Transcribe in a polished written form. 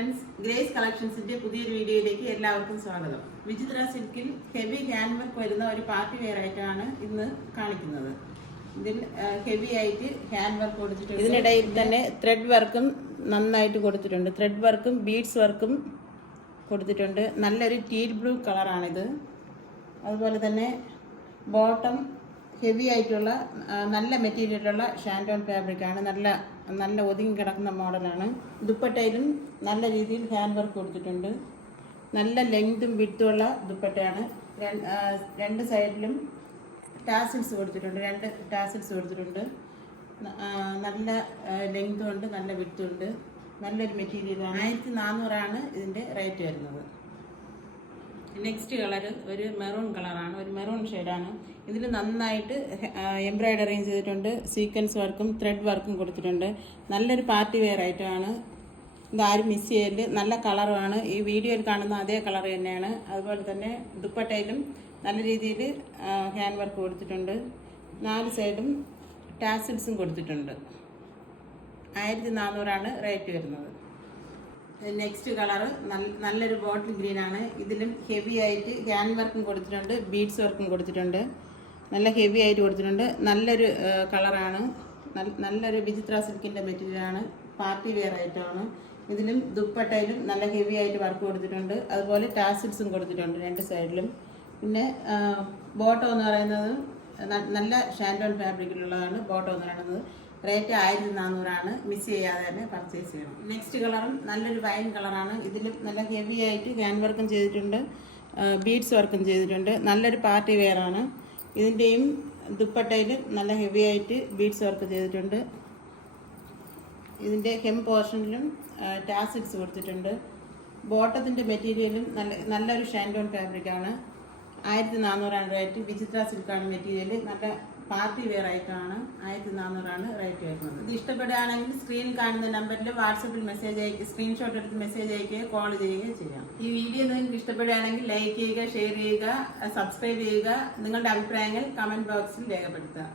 Friends, grace കളക്ഷൻസിന്റെ പുതിയൊരു വീഡിയോയിലേക്ക് എല്ലാവർക്കും സ്വാഗതം. വിചിത്ര സിൽക്കിൽ ഹെവി ഹാൻഡ് വർക്ക് വരുന്ന ഒരു പാർട്ടി വെയർ ആയിട്ടാണ് ഇന്ന് കാണിക്കുന്നത്. ഇതിൽ ഹെവി ആയിട്ട് ഹാൻഡ് വർക്ക് കൊടുത്തിട്ടുണ്ട്. ഇതിനിടയിൽ തന്നെ ത്രെഡ് വർക്കും നന്നായിട്ട് കൊടുത്തിട്ടുണ്ട്. ത്രെഡ് വർക്കും ബീഡ്സ് വർക്കും കൊടുത്തിട്ടുണ്ട്. നല്ലൊരു ടീൽ ബ്ലൂ കളറാണിത്. അതുപോലെ തന്നെ ബോട്ടം ഹെവി ആയിട്ടുള്ള നല്ല മെറ്റീരിയലുള്ള ഷാൻഡോൺ ഫാബ്രിക്കാണ്. നല്ല ഒതുങ്ങി കിടക്കുന്ന മോഡലാണ്. ദുപ്പട്ടയിലും നല്ല രീതിയിൽ ഹാൻഡ് വർക്ക് കൊടുത്തിട്ടുണ്ട്. നല്ല ലെങ്തും വിഡ്ത്തുമുള്ള ദുപ്പട്ടയാണ്. രണ്ട് സൈഡിലും ടാസിൽസ് കൊടുത്തിട്ടുണ്ട്. രണ്ട് ടാസിൽസ് കൊടുത്തിട്ടുണ്ട്. നല്ല ലെങ്തും ഉണ്ട്, നല്ല വിഡ്ത്തും ഉണ്ട്. നല്ലൊരു മെറ്റീരിയലാണ്. 1400 ഇതിൻ്റെ റേറ്റ് വരുന്നത്. നെക്സ്റ്റ് കളർ ഒരു മെറൂൺ കളറാണ്, ഒരു മെറൂൺ ഷെയ്ഡാണ്. ഇതിൽ നന്നായിട്ട് എംബ്രോയ്ഡറിയും ചെയ്തിട്ടുണ്ട്. സീക്വൻസ് വർക്കും ത്രെഡ് വർക്കും കൊടുത്തിട്ടുണ്ട്. നല്ലൊരു പാർട്ടി വെയർ ആയിട്ടാണ്. ഇതാരും മിസ് ചെയ്യല്. നല്ല കളറുമാണ്. ഈ വീഡിയോയിൽ കാണുന്ന അതേ കളർ തന്നെയാണ്. അതുപോലെ തന്നെ ദുപ്പട്ടയിലും നല്ല രീതിയിൽ ഹാൻഡ് വർക്ക് കൊടുത്തിട്ടുണ്ട്. 4 സൈഡും ടാസിൽസും കൊടുത്തിട്ടുണ്ട്. 1400 റേറ്റ് വരുന്നത്. നെക്സ്റ്റ് കളറ് നല്ലൊരു ബോട്ടിൽ ഗ്രീൻ ആണ്. ഇതിലും ഹെവി ആയിട്ട് ഹാൻഡ് വർക്കും കൊടുത്തിട്ടുണ്ട്, ബീഡ്സ് വർക്കും കൊടുത്തിട്ടുണ്ട്. നല്ല ഹെവി ആയിട്ട് കൊടുത്തിട്ടുണ്ട്. നല്ലൊരു കളറാണ്. നല്ലൊരു വിചിത്ര സിൽക്കിൻ്റെ മെറ്റീരിയലാണ്. പാർട്ടി വെയർ ആയിട്ടാണ്. ഇതിലും ദുപ്പട്ടയിലും നല്ല ഹെവി ആയിട്ട് വർക്ക് കൊടുത്തിട്ടുണ്ട്. അതുപോലെ ടാസിൽസും കൊടുത്തിട്ടുണ്ട് 2 സൈഡിലും. പിന്നെ ബോട്ടം എന്ന് പറയുന്നത് നല്ല ഷാൻഡോൺ ഫാബ്രിക്കിലുള്ളതാണ്. ബോട്ടം എന്ന് പറയുന്നത് റേറ്റ് 1400. മിസ് ചെയ്യാതെ തന്നെ പർച്ചേസ് ചെയ്യണം. നെക്സ്റ്റ് കളറും നല്ലൊരു വൈൻ കളറാണ്. ഇതിലും നല്ല ഹെവി ആയിട്ട് ഹാൻഡ് വർക്കും ചെയ്തിട്ടുണ്ട്, ബീഡ്സ് വർക്കും ചെയ്തിട്ടുണ്ട്. നല്ലൊരു പാർട്ടി വെയർ ആണ്. ഇതിൻ്റെയും ദുപ്പട്ടയിൽ നല്ല ഹെവി ആയിട്ട് ബീഡ്സ് വർക്ക് ചെയ്തിട്ടുണ്ട്. ഇതിൻ്റെ ഹെം പോർഷനിലും ടാസിൽസ് കൊടുത്തിട്ടുണ്ട്. ബോട്ടത്തിൻ്റെ മെറ്റീരിയലും നല്ലൊരു ഷാൻഡോൺ ഫാബ്രിക്കാണ്. 1400 റേറ്റ്. വിചിത്ര സിൽക്കാണ് മെറ്റീരിയൽ. നല്ല പാർട്ടി വെയർ ആയിട്ടാണ്. 1400 റേറ്റ് വരുന്നത്. ഇത് ഇഷ്ടപ്പെടുകയാണെങ്കിൽ സ്ക്രീനിൽ കാണുന്ന നമ്പറിൽ വാട്സപ്പിൽ മെസ്സേജ് അയക്കുക, സ്ക്രീൻഷോട്ട് എടുത്ത് മെസ്സേജ് അയക്കുകയോ കോൾ ചെയ്യുകയോ ചെയ്യാം. ഈ വീഡിയോ നിങ്ങൾക്ക് ഇഷ്ടപ്പെടുകയാണെങ്കിൽ ലൈക്ക് ചെയ്യുക, ഷെയർ ചെയ്യുക, സബ്സ്ക്രൈബ് ചെയ്യുക. നിങ്ങളുടെ അഭിപ്രായങ്ങൾ കമൻറ്റ് ബോക്സിൽ രേഖപ്പെടുത്തുക.